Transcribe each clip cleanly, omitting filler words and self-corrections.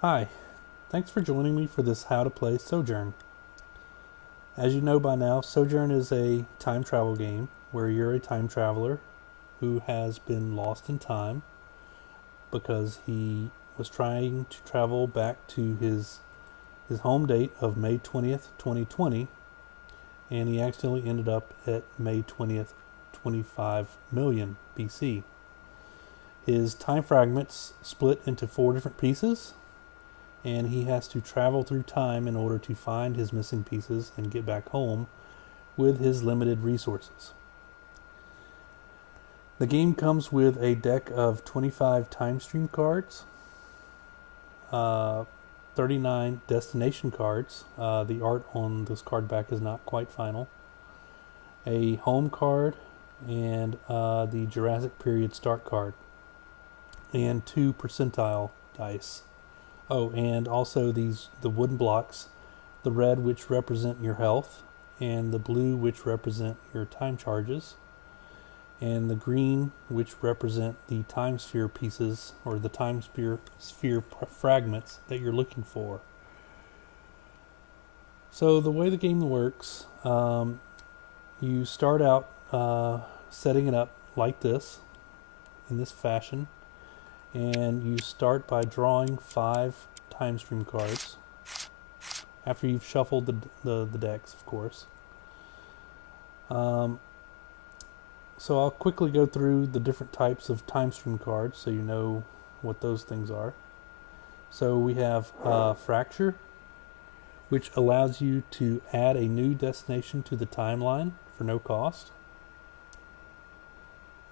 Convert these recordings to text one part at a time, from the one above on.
Hi, thanks for joining me for this How to Play Sojourn. As you know by now, Sojourn is a time travel game where you're a time traveler who has been lost in time because he was trying to travel back to his home date of May 20th, 2020, and he accidentally ended up at May 20th, 25 million BC. His time fragments split into 4 different pieces, and he has to travel through time in order to find his missing pieces and get back home with his limited resources. The game comes with a deck of 25 time stream cards, 39 destination cards. The art on this card back is not quite final. A home card and the Jurassic period start card, and 2 percentile dice. Oh, and also the wooden blocks, the red which represent your health, and the blue which represent your time charges, and the green which represent the time sphere pieces or the time sphere fragments that you're looking for. So the way the game works, you start out setting it up like this, in this fashion. And you start by drawing 5 time stream cards after you've shuffled the decks, of course. So I'll quickly go through the different types of time stream cards so you know what those things are. So we have Fracture, which allows you to add a new destination to the timeline for no cost.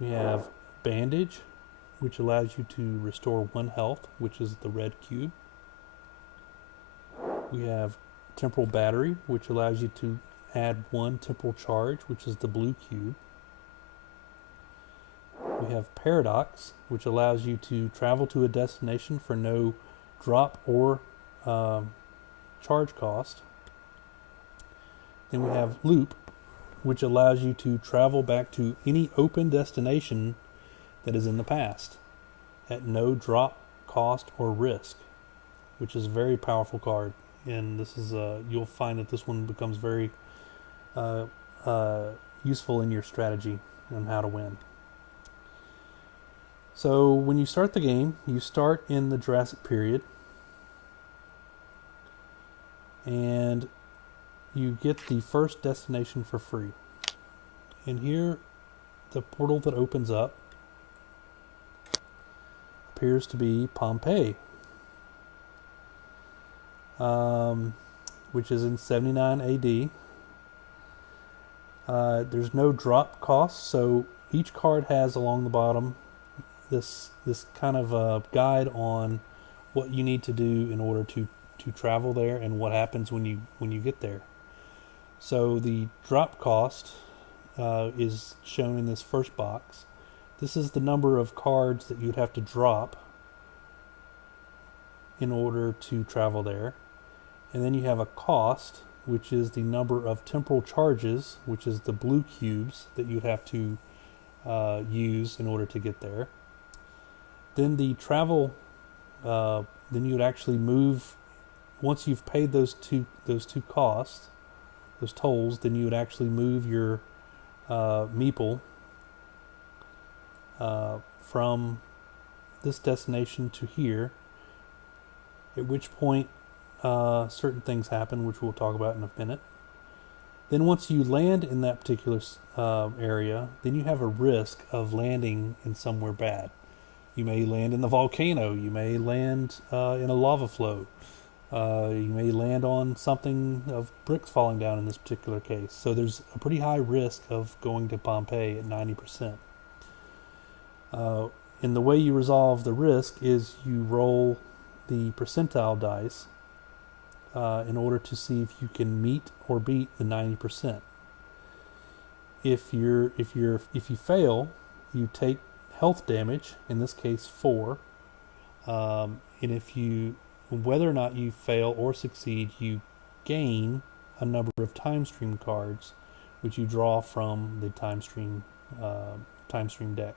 We have Bandage, which allows you to restore 1 health, which is the red cube. We have Temporal Battery, which allows you to add 1 temporal charge, which is the blue cube. We have Paradox, which allows you to travel to a destination for no drop or charge cost. Then we have Loop, which allows you to travel back to any open destination that is in the past at no drop, cost, or risk, which is a very powerful card. And this is you'll find that this one becomes very useful in your strategy on how to win. So when you start the game, you start in the Jurassic period, and you get the first destination for free. And here, the portal that opens up appears to be Pompeii, which is in 79 AD. There's no drop cost, so each card has along the bottom this kind of guide on what you need to do in order to travel there and what happens when you get there. So the drop cost is shown in this first box. This is the number of cards that you'd have to drop in order to travel there. And then you have a cost, which is the number of temporal charges, which is the blue cubes that you'd have to use in order to get there. Then the travel, then you would actually move, once you've paid those two costs, those tolls, then you would actually move your meeple from this destination to here, at which point certain things happen, which we'll talk about in a minute. Then once you land in that particular area, then you have a risk of landing in somewhere bad. You may land in the volcano, you may land in a lava flow, you may land on something of bricks falling down in this particular case. So there's a pretty high risk of going to Pompeii at 90%. And the way you resolve the risk is you roll the percentile dice in order to see if you can meet or beat the 90%. If you fail, you take health damage, in this case 4, and whether or not you fail or succeed, you gain a number of time stream cards, which you draw from the time stream deck.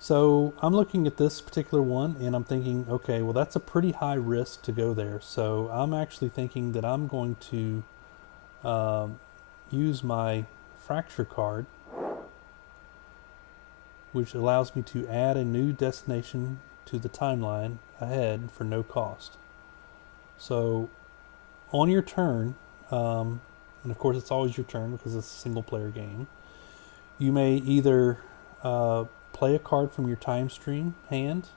So I'm looking at this particular one and I'm thinking, okay, well, that's a pretty high risk to go there. So I'm actually thinking that I'm going to use my fracture card, which allows me to add a new destination to the timeline ahead for no cost. So on your turn, and of course it's always your turn because it's a single player game, you may either play a card from your time stream hand,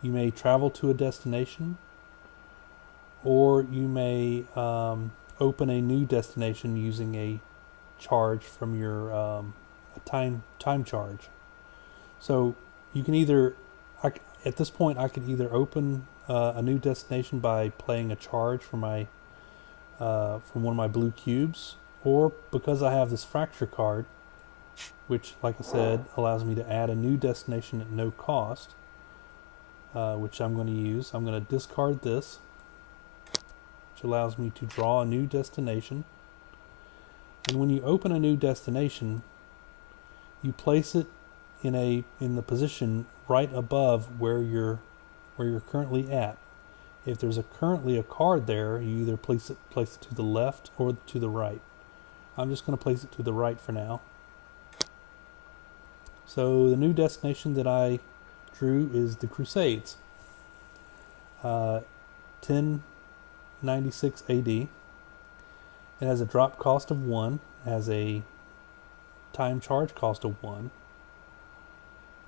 you may travel to a destination, or you may open a new destination using a charge from your time charge. So you can either, at this point, I could either open a new destination by playing a charge from my from one of my blue cubes, or because I have this fracture card, which, like I said, allows me to add a new destination at no cost, which I'm going to use. I'm going to discard this, which allows me to draw a new destination. And when you open a new destination, you place it in the position right above where you're currently at. If there's currently a card there, you either place it to the left or to the right. I'm just going to place it to the right for now. So the new destination that I drew is the Crusades. 1096 AD. It has a drop cost of 1, has a time charge cost of 1,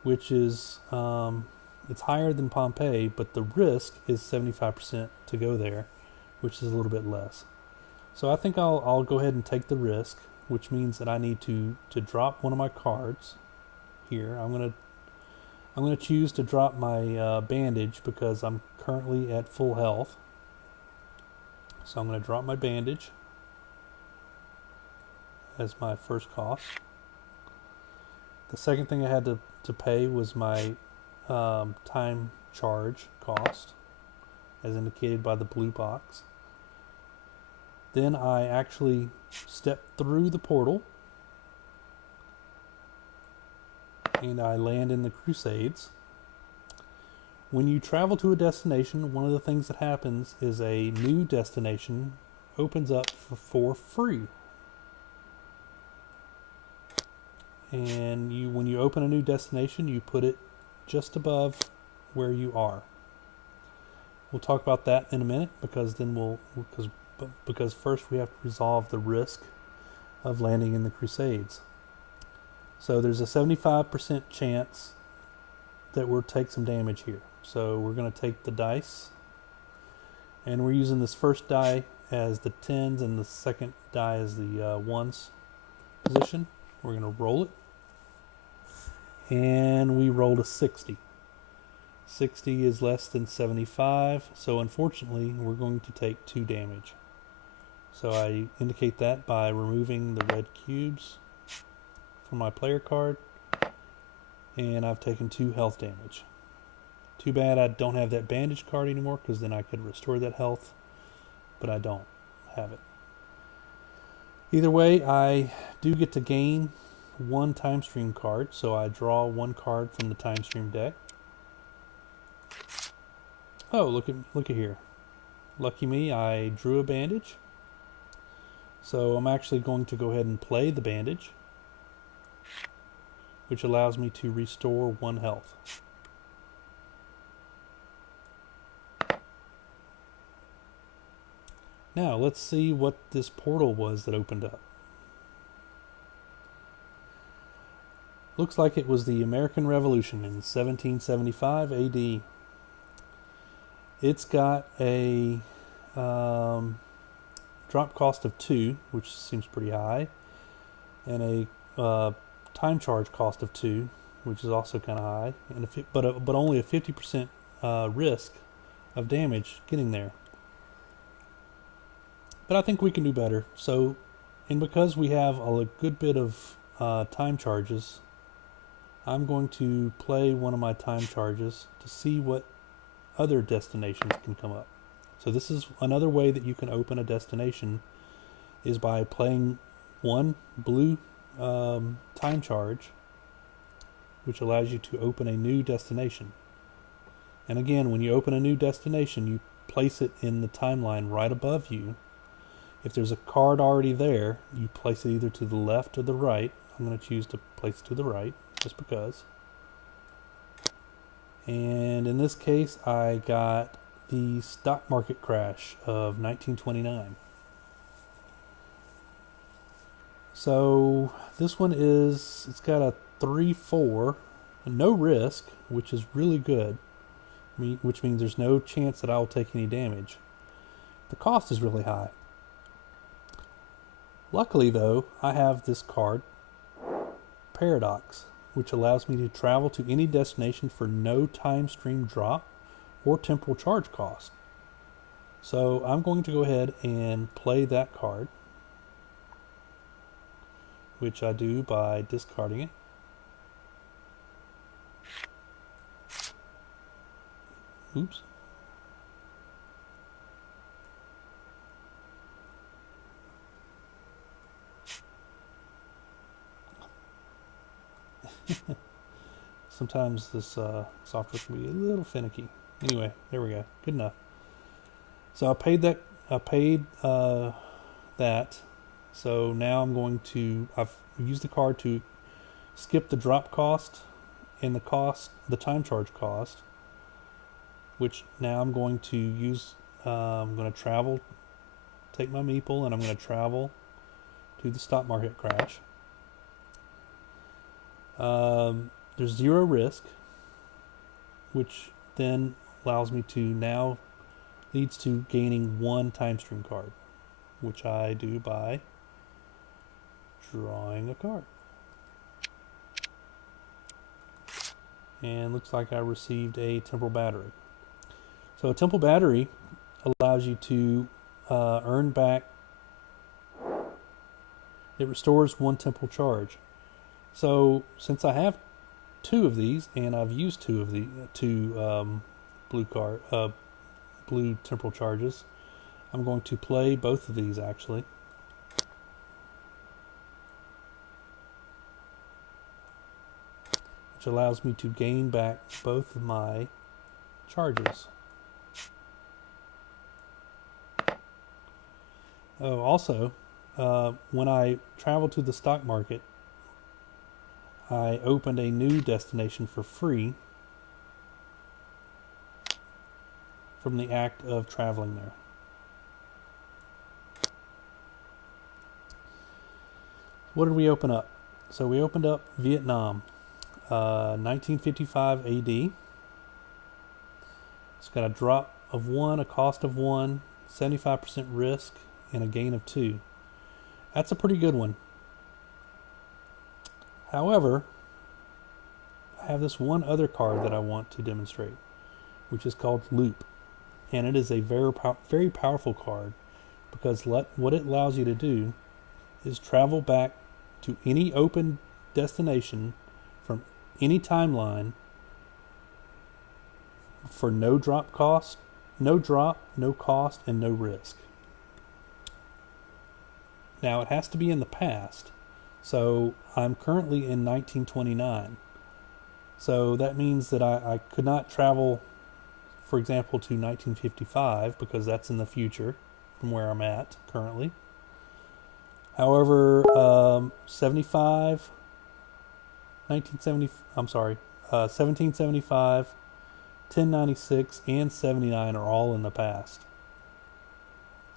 which is it's higher than Pompeii, but the risk is 75% to go there, which is a little bit less. So I think I'll go ahead and take the risk, which means that I need to drop one of my cards here. I'm gonna choose to drop my bandage because I'm currently at full health. So I'm gonna drop my bandage as my first cost. The second thing I had to pay was my time charge cost, as indicated by the blue box. Then I actually step through the portal and I land in the Crusades. When you travel to a destination, one of the things that happens is a new destination opens up for free. And when you open a new destination, you put it just above where you are. We'll talk about that in a minute because first we have to resolve the risk of landing in the Crusades. So there's a 75% chance that we'll take some damage here. So we're going to take the dice, and we're using this first die as the 10s and the second die as the 1s position. We're going to roll it, and we rolled a 60. 60 is less than 75, so unfortunately we're going to take 2 damage. So I indicate that by removing the red cubes from my player card, and I've taken 2 health damage. Too bad I don't have that bandage card anymore, because then I could restore that health, but I don't have it. Either way, I do get to gain 1 time stream card, so I draw 1 card from the time stream deck. Oh, look at here. Lucky me, I drew a bandage. So I'm actually going to go ahead and play the bandage, which allows me to restore 1 health. Now let's see what this portal was that opened up. Looks like it was the American Revolution in 1775 AD. It's got a drop cost of 2, which seems pretty high, and a time charge cost of 2, which is also kind of high, and but only a 50% risk of damage getting there. But I think we can do better. So, and because we have a good bit of time charges, I'm going to play one of my time charges to see what other destinations can come up. So this is another way that you can open a destination, is by playing 1 blue time charge which allows you to open a new destination. And again, when you open a new destination, you place it in the timeline right above you. If there's a card already there, you place it either to the left or the right. I'm going to choose to place it to the right, just because. And in this case, I got the stock market crash of 1929. So this one it's got a 3-4, no risk, which is really good, which means there's no chance that I'll take any damage. The cost is really high. Luckily though, I have this card, Paradox, which allows me to travel to any destination for no time stream drop or temporal charge cost. So I'm going to go ahead and play that card, which I do by discarding it. Oops. Sometimes this software can be a little finicky. Anyway, there we go. Good enough. So I paid that. So now I've used the card to skip the drop cost and the time charge cost, which now I'm going to use. I'm going to travel, take my meeple, and I'm going to travel to the stock market crash. There's 0 risk, which then allows me to leads to gaining 1 time stream card, which I do by drawing a card. And looks like I received a temporal battery. So a temporal battery allows you to earn back. It restores 1 temporal charge. So since I have 2 of these, and I've used 2 of the blue temporal charges, I'm going to play both of these actually. Which allows me to gain back both of my charges. Oh, also, when I travel to the stock market, I opened a new destination for free from the act of traveling there. What did we open up? So we opened up Vietnam, 1955 AD. It's got a drop of 1, a cost of 1, 75% risk, and a gain of 2. That's a pretty good one. However, I have this one other card that I want to demonstrate, which is called Loop. And it is a very powerful card, because what it allows you to do is travel back to any open destination from any timeline for no cost, no cost, and no risk. Now it has to be in the past. So I'm currently in 1929. So that means that I could not travel, for example, to 1955, because that's in the future from where I'm at currently. However, 1775, 1096, and 79 are all in the past.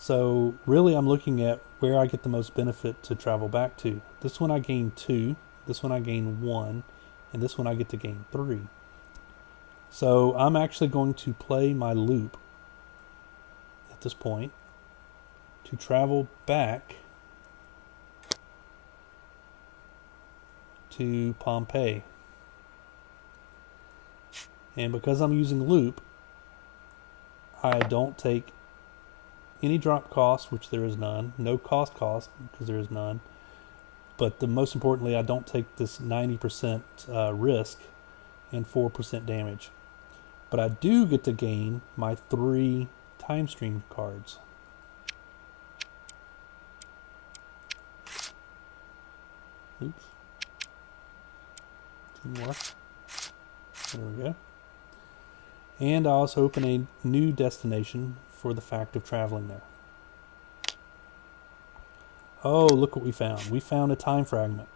So really I'm looking at where I get the most benefit to travel back to. This one I gain 2, this one I gain 1, and this one I get to gain 3. So I'm actually going to play my loop at this point to travel back to Pompeii. And because I'm using loop, I don't take any drop cost, which there is none, no cost because there is none, but most importantly, I don't take this 90% risk and 4% damage. But I do get to gain my 3 time stream cards. Oops. 2 more. There we go. And I also open a new destination for the fact of traveling there. Oh, look what we found. We found a time fragment.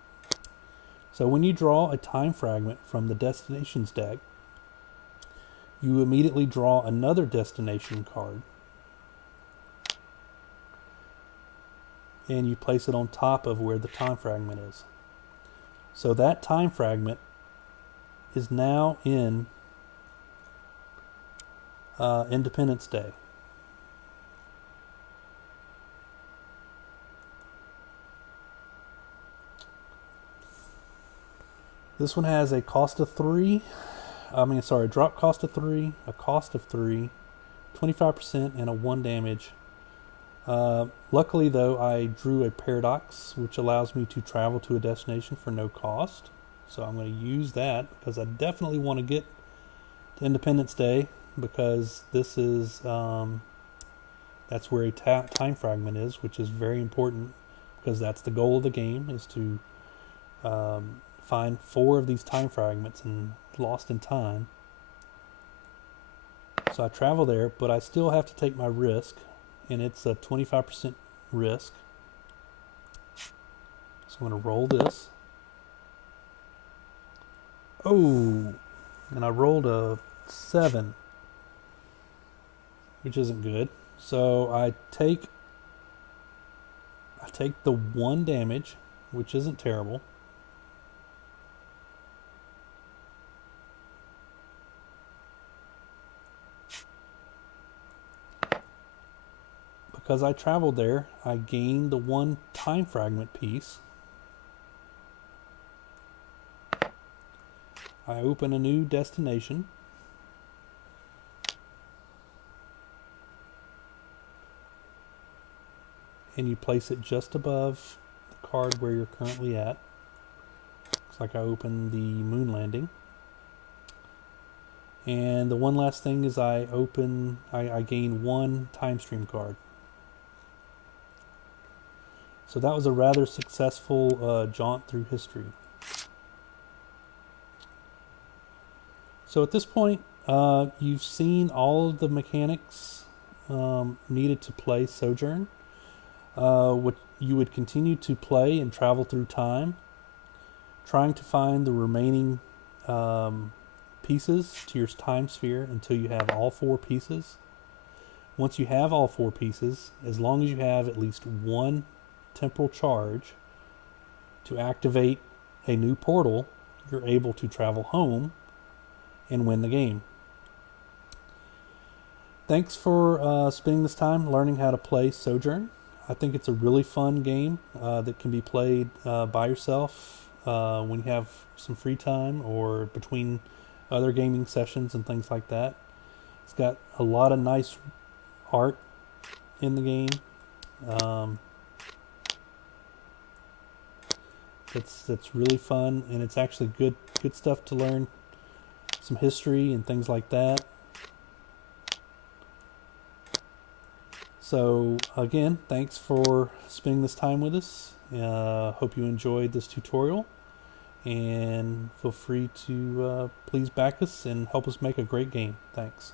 So when you draw a time fragment from the destinations deck, you immediately draw another destination card. And you place it on top of where the time fragment is. So that time fragment is now in Independence Day. This one has a cost of 3. A drop cost of 3, a cost of 3, 25%, and a 1 damage. Luckily, though, I drew a paradox, which allows me to travel to a destination for no cost. So I'm going to use that because I definitely want to get to Independence Day, because this is that's where a time fragment is, which is very important because that's the goal of the game, is to find 4 of these time fragments and lost in time. So I travel there, but I still have to take my risk, and it's a 25% risk. So I'm going to roll this. Oh, and I rolled a 7, which isn't good. So I take the 1 damage, which isn't terrible. Because I traveled there, I gained the 1 time fragment piece. I open a new destination. And you place it just above the card where you're currently at. Looks like I opened the moon landing. And the one last thing is I gain 1 time stream card. So that was a rather successful jaunt through history. So at this point, you've seen all of the mechanics needed to play Sojourn. What you would continue to play and travel through time, trying to find the remaining pieces to your time sphere until you have all 4 pieces. Once you have all 4 pieces, as long as you have at least 1 temporal charge to activate a new portal, you're able to travel home and win the game. Thanks for spending this time learning how to play Sojourn. I think it's a really fun game that can be played by yourself when you have some free time or between other gaming sessions and things like that. It's got a lot of nice art in the game. That's really fun, and it's actually good stuff to learn some history and things like that. So again, thanks for spending this time with us. Hope you enjoyed this tutorial, and feel free to please back us and help us make a great game. Thanks.